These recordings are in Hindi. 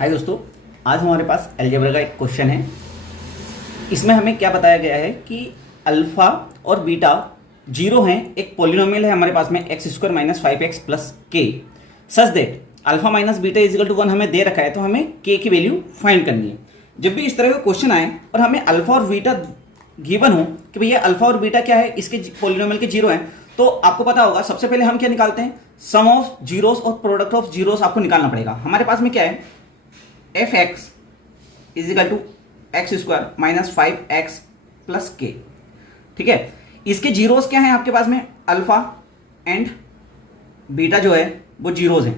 हाय दोस्तों, आज हमारे पास अलजेब्रा का एक क्वेश्चन है। इसमें हमें क्या बताया गया है कि अल्फा और बीटा जीरो हैं। एक पॉलिनोमियल है हमारे पास में x square minus 5x plus k such that alpha minus beta is equal to 1 हमें दे रखा है, तो हमें के की वैल्यू फाइंड करनी है। जब भी इस तरह का क्वेश्चन आए और हमें अल्फा और बीटा गिवन हो कि भैया अल्फा और बीटा क्या है, इसके पॉलिनोमियल के जीरो हैं, तो आपको पता होगा सबसे पहले हम क्या निकालते हैं, सम ऑफ जीरोस और प्रोडक्ट ऑफ जीरोस आपको निकालना पड़ेगा। हमारे पास में क्या है, f x is equal to x square minus 5x plus k. ठीक है, इसके जीरोस क्या हैं आपके पास में, अल्फा एंड बीटा जो है वो जीरोस हैं।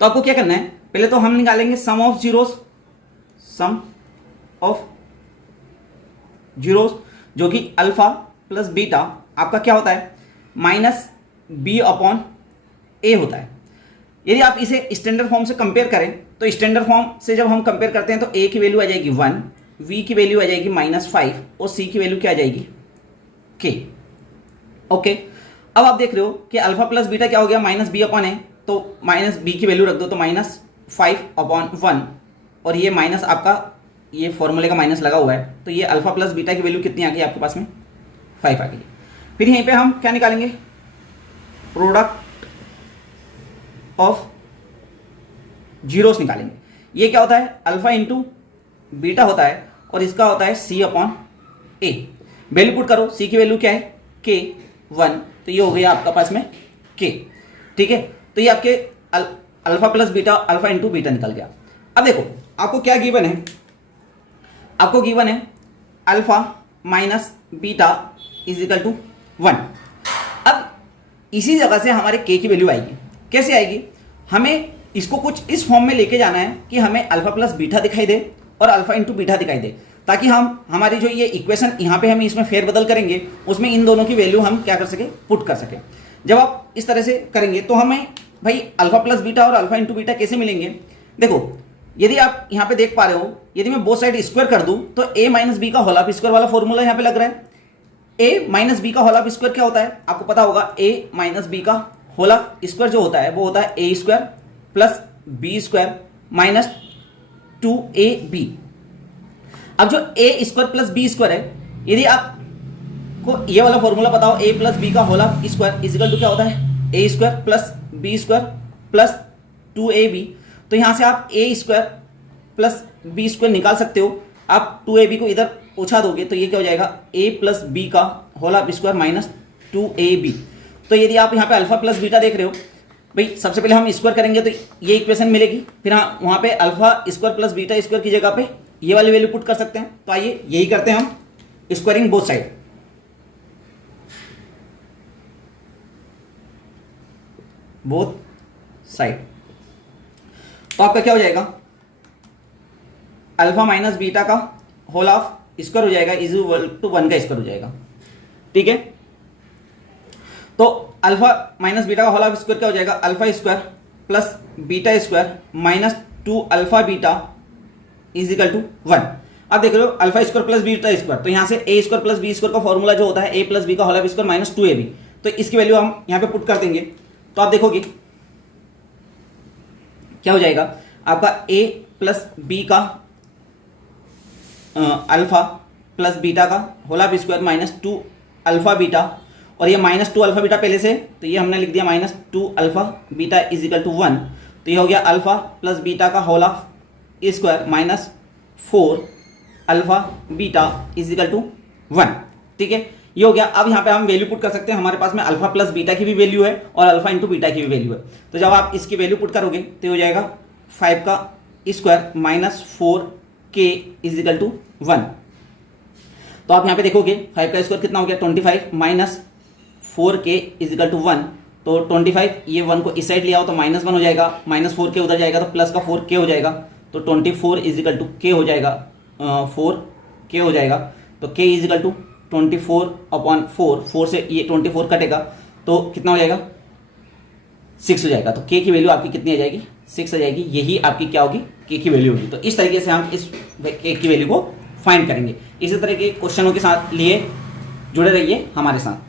तो आपको क्या करना है, पहले तो हम निकालेंगे sum of zeros, sum of zeros जो कि अल्फा प्लस बीटा आपका क्या होता है, माइनस बी अपॉन ए होता है। यदि आप इसे स्टैंडर्ड फॉर्म से कंपेयर करें तो स्टैंडर्ड फॉर्म से जब हम कंपेयर करते हैं तो ए की वैल्यू आ जाएगी 1, वी की वैल्यू आ जाएगी -5 और सी की वैल्यू क्या आ जाएगी, के। ओके, अब आप देख रहे हो कि अल्फा प्लस बीटा क्या हो गया, माइनस बी अपॉन ए, तो माइनस बी की वैल्यू रख दो तो -5 अपॉन 1, और ये माइनस आपका ये फॉर्मूले का माइनस लगा हुआ है, तो ये अल्फा प्लस बीटा की वैल्यू कितनी आ गई आपके पास में, 5 आ गई। फिर यहीं पे हम क्या निकालेंगे, प्रोडक्ट ऑफ जीरोस निकालेंगे। ये क्या होता है, अल्फा इंटू बीटा होता है और इसका होता है सी अपॉन ए। वैल्यू पुट करो, सी की वैल्यू क्या है, के 1, तो ये हो गया आपका पास में के। ठीक है, तो ये आपके alpha plus beta, alpha into beta निकल गया। अब देखो आपको क्या गिवन है, आपको गिवन है alpha minus beta is equal to 1। अब इसी जगह से हमारे के की वैल्यू आएगी। कैसे आएगी, हमें इसको कुछ इस फॉर्म में लेके जाना है कि हमें अल्फा प्लस बीटा दिखाई दे और अल्फा इंटू बीटा दिखाई दे, ताकि हम हमारी जो ये इक्वेशन यहाँ पे हम इसमें फेरबदल करेंगे उसमें इन दोनों की वैल्यू हम क्या कर सके, पुट कर सके। जब आप इस तरह से करेंगे तो हमें भाई अल्फा प्लस बीटा और अल्फा इंटू बीटा कैसे मिलेंगे। देखो यदि आप यहाँ पे देख पा रहे हो, यदि मैं बोथ साइड स्क्वायर कर दूँ तो a माइनस बी का होल ऑफ स्क्वायर वाला फॉर्मूला यहाँ पे लग रहा है। a माइनस बी का होल ऑफ स्क्वायर क्या होता है, आपको पता होगा, a माइनस बी का होल ऑफ स्क्वायर जो होता है वो होता है A square plus B square minus 2ab। अब जो A square plus B square है, यदि आपको ये वाला फॉर्मूला पता हो, ए प्लस बी का whole of square is equal to क्या होता है, A square plus B square plus 2ab। तो यहां से आप A square plus B square निकाल सकते हो। आप 2ab को इधर उछा दोगे तो ये क्या हो जाएगा, ए प्लस बी का whole of square minus 2ab। तो यदि आप यहाँ पे अल्फा प्लस बीटा देख रहे हो, भाई सबसे पहले हम स्क्वायर करेंगे तो ये इक्वेशन मिलेगी, फिर हाँ वहाँ पे alpha square plus beta square की जगह पे ये वाली वैल्यू पुट कर सकते हैं। तो आइए यही करते हैं हम, squaring both side. Both side तो आपका क्या हो जाएगा, अल्फा माइनस बीटा का होल ऑफ स्क्वायर हो जाएगा इज इक्वल टू 1 का स्क्वायर हो जाएगा। ठीक है, तो अल्फा माइनस बीटा का होल ऑफ स्क्वायर क्या हो जाएगा, alpha square plus beta square minus 2 alpha beta is equal to 1। अब देख रहे हो alpha square plus beta square, तो यहां से a square plus B square का फॉर्मूला जो होता है ए प्लस बी का whole of square minus 2ab, तो इसकी वैल्यू हम यहां पे पुट कर देंगे। तो आप देखोगे क्या हो जाएगा, आपका ए प्लस बी का अल्फा प्लस बीटा का whole of square minus 2 alpha beta, और ये माइनस 2 अल्फा बीटा पहले से, तो ये हमने लिख दिया minus 2 alpha beta is equal to 1। तो ये हो गया अल्फा प्लस बीटा का whole of square minus 4 alpha beta is equal to 1। ठीक है, ये हो गया। अब यहाँ पे हम वैल्यू पुट कर सकते हैं, हमारे पास में अल्फा प्लस बीटा की भी वैल्यू है और अल्फा इंटू बीटा की भी वैल्यू है। तो जब आप इसकी वैल्यू पुट करोगे तो हो जाएगा 5 का square minus 4k is equal to 1। तो आप यहाँ पे देखोगे 5 का स्क्वायर कितना हो गया, 25 minus 4k is equal to 1। तो 25, ये 1 को इस साइड लिया हो तो -1 हो जाएगा, -4k उधर जाएगा तो प्लस का 4k हो जाएगा, तो 24 इज इक्वल टू k हो जाएगा, 4k हो जाएगा। तो k is equal to 24 upon 4 से ये 24 कटेगा तो कितना हो जाएगा, 6 हो जाएगा। तो k की वैल्यू आपकी कितनी आ जाएगी, 6 आ जाएगी। यही आपकी क्या होगी, k की वैल्यू होगी। तो इस तरीके से हम इस k की वैल्यू को फाइंड करेंगे। इसी तरह के क्वेश्चनों के साथ लिए जुड़े रहिए हमारे साथ।